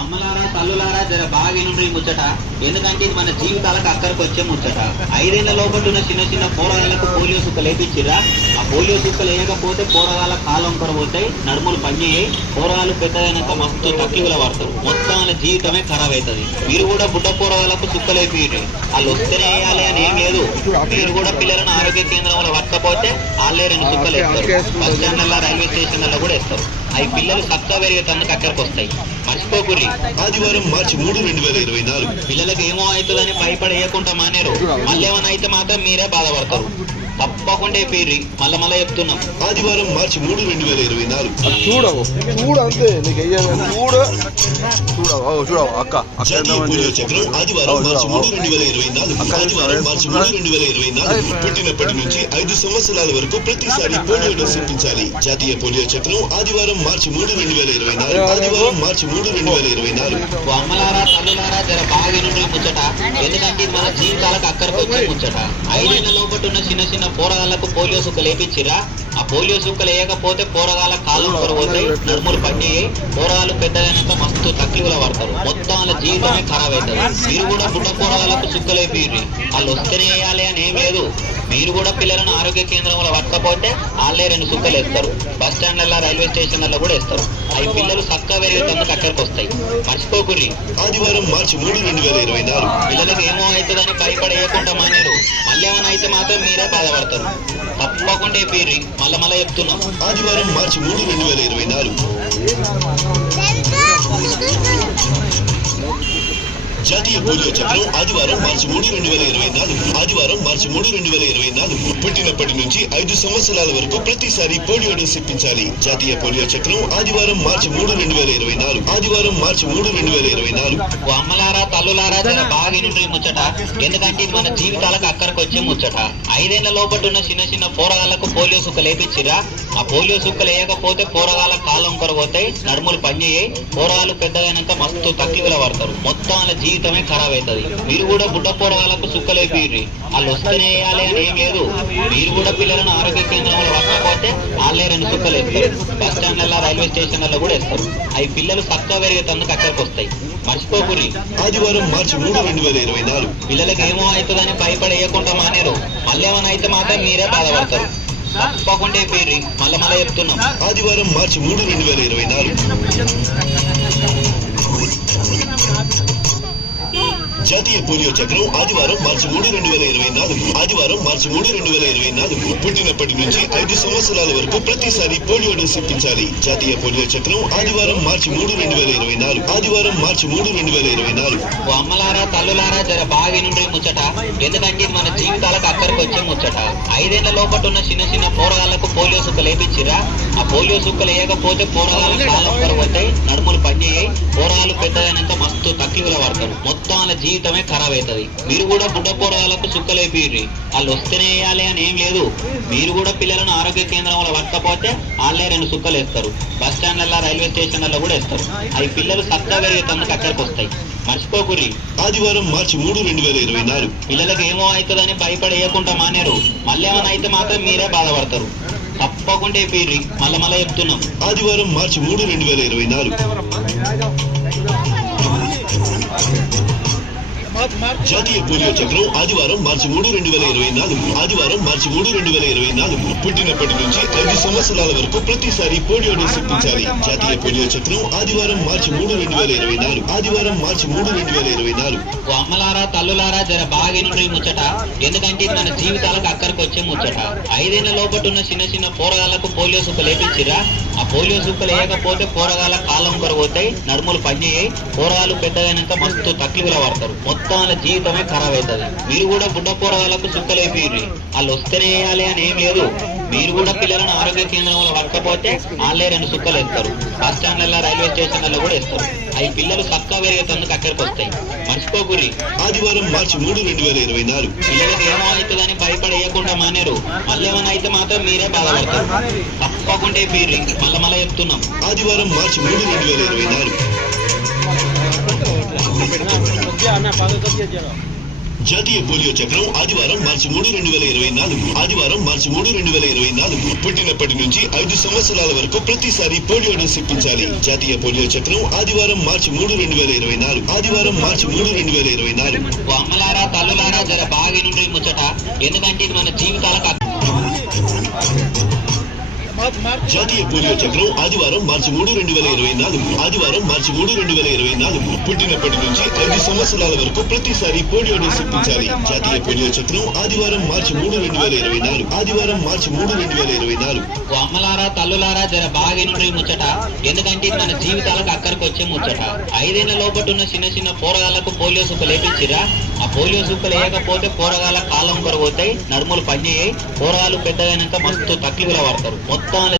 అమ్మలారా తల్లులారా జర బాగా వినుండ్రి ముచ్చట. ఎందుకంటే ఇది మన జీవితాలకు అక్కడికి వచ్చే ముచ్చట. ఐదేళ్ళ లోపల ఉన్న చిన్న చిన్న పోరగాళ్ళకు పోలియో సుక్కలు లేపించిరా పోలియో సుక్కలు వేయకపోతే పోరగాళ్ళ కాలం పోతాయి నడుములు పనిచేయి పోరగాళ్ళు పెద్దదైనాక మస్తు తక్లీవుల పడతారు మొత్తం వాళ్ళ జీవితమే ఖరాబ్ అవుతుంది మీరు కూడా బుడ్డ పోరగాళ్ళకు సుక్కలు వేపియండి వాళ్ళు వస్తేనే వేయాలి అని ఏం లేదు. మీరు కూడా పిల్లలను ఆరోగ్య కేంద్రంలో పట్టకపోతే వాళ్ళే రెండు సుక్కలు వేస్తారు. బస్ స్టాండ్లలో రైల్వే స్టేషన్లలో కూడా వేస్తారు. అవి పిల్లలు చక్కగా పెరిగేటందుకు అక్కడికి వస్తాయి. మర్చిపోకుర్రి. ఆదివారం మార్చి మూడు రెండు వేల ఇరవై నాలుగు. పిల్లలకు ఏమో అవుతుందని భయపడేయకుండా మానేరు. మళ్ళీ ఏమైనా అయితే మాత్రం మీరే బాధపడతారు. తప్పకుండా పేర్రి మళ్ళా మళ్ళీ చెప్తున్నాం. ఆదివారం మార్చి మూడు రెండు వేల ఇరవై నాలుగు. చూడవు. చూడు అంతే నీకు అయ్యాను చూడు. చూడవు అవు చూడవు అక్క చక్రం ఆదివారం మార్చి మూడు రెండు వేల ఇరవై నాలుగు. ఆదివారం మార్చి మూడు రెండు వేల ఇరవై నాలుగు. పుట్టినప్పటి నుంచి ఐదు సంవత్సరాల వరకు ప్రతిసారి పోలియో డోస్ ఇప్పించాలి. జాతీయ పోలియో చక్రం ఆదివారం మార్చి మూడు రెండు వేల ఇరవై నాలుగు. ఆదివారం మార్చి మూడు రెండు వేల ఇరవై నాలుగు. అమ్మలారా తల్లులారా జర బాగా ముచ్చట. ఎందుకంటే మన జీవితాలకు అక్కడికి వచ్చే ముచ్చట. ఐదేళ్ళ లోపల ఉన్న చిన్న చిన్న పోరగాళ్ళకు పోలియో సుక్కలు వేపించిరా? ఆ పోలియో సుక్కలు వేయకపోతే పోరగాళ్ళ కాలం పోతాయి నడుములు పనిచేయి పోరగాళ్ళు పెద్దదైనాక మస్తు తక్లీవుల పడతారు. మొత్తం వాళ్ళ జీవితమే ఖరాబ్ అవుతుంది. మీరు కూడా బుడ్డ పోరగాళ్ళకు సుక్కలు వేపిర్రి. వాళ్ళు వస్తేనే వేయాలి అని ఏం లేదు. మీరు కూడా పిల్లలను ఆరోగ్య కేంద్రంలో పట్టకపోతే వాళ్ళే రెండు సుక్కలు వేస్తారు. బస్ స్టాండ్లలో రైల్వే స్టేషన్లలో కూడా వేస్తారు. అవి పిల్లలు చక్కగా పెరిగేటందుకు అక్కడికి వస్తాయి. మర్చిపోకుర్రి. ఆదివారం మార్చి మూడు రెండు వేల ఇరవై నాలుగు. పిల్లలకు ఏమో అవుతుందని భయపడేయకుండా మానేరు. అయితే మాత్రం మీరే బాధపడతారు. తప్పకుండా పీరి మళ్ళీ మళ్ళీ చెప్తున్నాం. ఆదివారం మార్చి మూడు రెండు వేల ఇరవై నాలుగు. జాతీయ పోలియో చక్రం ఆదివారం మార్చి మూడు రెండు వేల ఇరవై నాలుగు. ఆదివారం మార్చి మూడు రెండు వేల ఇరవై నాలుగు. పుట్టినప్పటి నుంచి ఐదు సంవత్సరాల వరకు ప్రతిసారి పోలియో డోస్ ఇప్పించాలి జాతీయ పోలియో చక్రం ఆదివారం మార్చి మూడు రెండు వేల ఇరవై నాలుగు. ఆదివారం మార్చి మూడు రెండు వేల ఇరవై నాలుగు. అమ్మలారా తల్లులారా చాలా బాగా నుండి ముచ్చట. ఎందుకంటే మన జీవితాలకు అక్కడికి వచ్చే ముచ్చట. ఐదేళ్ళ లోపల ఉన్న చిన్న చిన్న పోరగాళ్ళకు పోలియో సుక్కలు వేపించిరా ఆ పోలియో సుక్కలు వేయకపోతే పోరగాళ్ళ కాలం పోతాయి నడుములు పనిచేయి పోరగాళ్ళు పెద్దగైనాక మస్తు తక్కువలో పడతారు మొత్తం వాళ్ళ జీవితమే ఖరాబ్ అవుతుంది. మీరు కూడా బుడ్డ పోరగాళ్ళకు సుక్కలు వేపిర్రి. వాళ్ళు వస్తేనే వేయాలి అని ఏం లేదు. మీరు కూడా పిల్లలను ఆరోగ్య కేంద్రంలో పట్టకపోతే వాళ్ళే రెండు సుక్కలు వేస్తారు బస్ స్టాండ్లలో రైల్వే స్టేషన్లలో కూడా వేస్తారు. అవి పిల్లలు చక్కగా పెరిగేటందుకు అక్కడికి వస్తాయి. మర్చిపోకుర్రి. ఆదివారం మార్చి మూడు రెండు వేల ఇరవై నాలుగు. పిల్లలకు ఏమో అవుతుందని భయపడేయకుండా మానేరు. మళ్ళీ ఏమైనా అయితే మాత్రం మీరే బాధపడతారు. తప్పకుండా పేర్రి మళ్ళీ మళ్ళీ చెప్తున్నాం. ఆదివారం మార్చి మూడు రెండు వేల ఇరవై నాలుగు. జాతీయ పోలియో చక్రం ఆదివారం మార్చి మూడు రెండు వేల ఇరవై నాలుగు. ఆదివారం మార్చి మూడు రెండు వేల ఇరవై నాలుగు. పుట్టినప్పటి నుంచి ఐదు సంవత్సరాల వరకు ప్రతిసారి పోలియో డోస్ ఇప్పించాలి జాతీయ పోలియో చక్రం ఆదివారం మార్చి మూడు రెండు వేల ఇరవై నాలుగు. ఆదివారం మార్చి మూడు రెండు వేల ఇరవై నాలుగు. అమ్మలారా తల్లులారా జర బాగా నుండి ముచ్చట. ఎందుకంటే మన జీవితాలకు అక్కడికి వచ్చే ముచ్చట. ఐదేళ్ళ లోపల ఉన్న చిన్న చిన్న పోరగాళ్ళకు పోలియో సుక్కలు వేపించిరా ఆ పోలియో సుక్కలు వేయకపోతే పోరగాళ్ళ కాలం పోతాయి నడుములు పనిచేయి పోరగాళ్ళు పెద్దదైనాక మస్తు తక్కువలో పడతారు మొత్తం వాళ్ళ జీవితమే ఖరాబ్ అవుతుంది మీరు కూడా బుడ్డ పోరగాళ్ళకు సుక్కలు వేపిర్రి వాళ్ళు వస్తేనే వేయాలి అని ఏం లేదు. మీరు కూడా పిల్లలను ఆరోగ్య కేంద్రంలో పట్టకపోతే వాళ్ళే రెండు సుక్కలు వేస్తారు. బస్ స్టాండ్లలో రైల్వే స్టేషన్లలో కూడా వేస్తారు. అవి పిల్లలు చక్కగా పెరిగేటందుకు అక్కడికి వస్తాయి. మర్చిపోకుర్రి. ఆదివారం మార్చి మూడు రెండు వేల ఇరవై నాలుగు. పిల్లలకు ఏమో అవుతుందని భయపడేయకుండా మానేరు. మళ్ళీ ఏమైనా అయితే మాత్రం మీరే బాధపడతారు. తప్పకుండా పీర్రి మళ్ళీ మళ్ళీ చెప్తున్నాం. ఆదివారం మార్చి మూడు రెండు వేల ఇరవై నాలుగు. జాతీయ పోలియో చక్రం ఆదివారం మార్చి మూడు రెండు వేల ఇరవై నాలుగు. ఆదివారం మార్చి మూడు రెండు వేల ఇరవై నాలుగు. పుట్టినప్పటి నుంచి ఐదు సంవత్సరాల వరకు ప్రతిసారి పోలియో డోసు ఇప్పించాలి జాతీయ పోలియో చక్రం ఆదివారం మార్చి మూడు రెండు వేల ఇరవై నాలుగు. ఆదివారం మార్చి మూడు రెండు వేల ఇరవై నాలుగు. అమ్మలారా తల్లులారా జర బాగా నుండి ముచ్చట. ఎందుకంటే మన జీవితాలకు అక్కడికి వచ్చే ముచ్చట. ఐదేళ్ళ లోపట్టున్న చిన్న చిన్న పోరగాళ్ళకు పోలియో సుక్కలు వేపించిరా ఆ పోలియో సుక్కలు వేయకపోతే పోరగాళ్ళ కాలం పోతాయి నడుములు పనిచేయి పోరగాళ్ళు పెద్దగైనాక మస్తు తక్లీవుల పడతారు. మొత్తం వాళ్ళ జీవితమే ఖరాబ్ అవుతుంది. మీరు కూడా బుడ్డ పోరగాళ్ళకు సుక్కలు వేపిర్రి. వాళ్ళు వస్తేనే వేయాలి అని ఏం లేదు. మీరు కూడా పిల్లలను ఆరోగ్య కేంద్రంలో పట్టకపోతే వాళ్ళే రెండు సుక్కలు వేస్తారు. బస్ స్టాండ్లలో రైల్వే స్టేషన్లలో కూడా వేస్తారు. అవి పిల్లలు చక్కగా పెరిగేటందుకు అక్కడికి వస్తాయి. మర్చిపోకుర్రి. ఆదివారం మార్చి మూడు రెండు వేల ఇరవై నాలుగు. పిల్లలకు ఏమో అవుతుందని భయపడేయకుండా మానేరు. మళ్ళీ ఏమైనా అయితే మాత్రం మీరే బాధపడతారు. తప్పకుండా పీర్రి మళ్ళీ మళ్ళీ చెప్తున్నాం. ఆదివారం మార్చి మూడు రెండు వేల ఇరవై నాలుగు. జాతీయ పోలియో చక్రం ఆదివారం మార్చి మూడు రెండు వేల ఇరవై నాలుగు. ఆదివారం మార్చి మూడు రెండు వేల ఇరవై నాలుగు. పుట్టినప్పటి నుంచి ఐదు సంవత్సరాల వరకు ప్రతిసారి పోలియో డోస్ ఇప్పించాలి జాతీయ పోలియో చక్రం ఆదివారం మార్చి మూడు రెండు వేల ఇరవై నాలుగు. ఆదివారం మార్చి మూడు రెండు వేల ఇరవై నాలుగు. అమ్మలారా తల్లులారా జర బాగా నుండి ముచ్చట. ఎందుకంటే మన జీవితాలకు జాతీయ పోలియో చక్రం ఆదివారం మార్చి మూడు రెండు వేల ఇరవై నాలుగు. ఆదివారం మార్చి మూడు రెండు వేల ఇరవై నాలుగు. పుట్టినప్పటి నుంచి ఐదు సంవత్సరాల వరకు ప్రతిసారి పోలియో డోస్ ఇప్పించాలి జాతీయ పోలియో చక్రం ఆదివారం మార్చి మూడు రెండు వేల ఇరవై నాలుగు. ఆదివారం మార్చి మూడు రెండు వేల ఇరవై నాలుగు. అమ్మలారా తల్లులారా జర బాగా నుండి ముచ్చట. ఎందుకంటే మన జీవితాలకు అక్కడికి వచ్చే ముచ్చట. ఐదేళ్ళ లోపట ఉన్న చిన్న చిన్న పోరగాళ్ళకు పోలియో సుక్క లేపించిరా ఆ పోలియో సుక్కలు వేయకపోతే పోరగాళ్ళ కాలం కొరగొతాయి నడుములు పనిచేయి పోరగాళ్ళు పెద్దగైనాక మస్తు తక్లీఫుల పడతారు మొత్తం fun.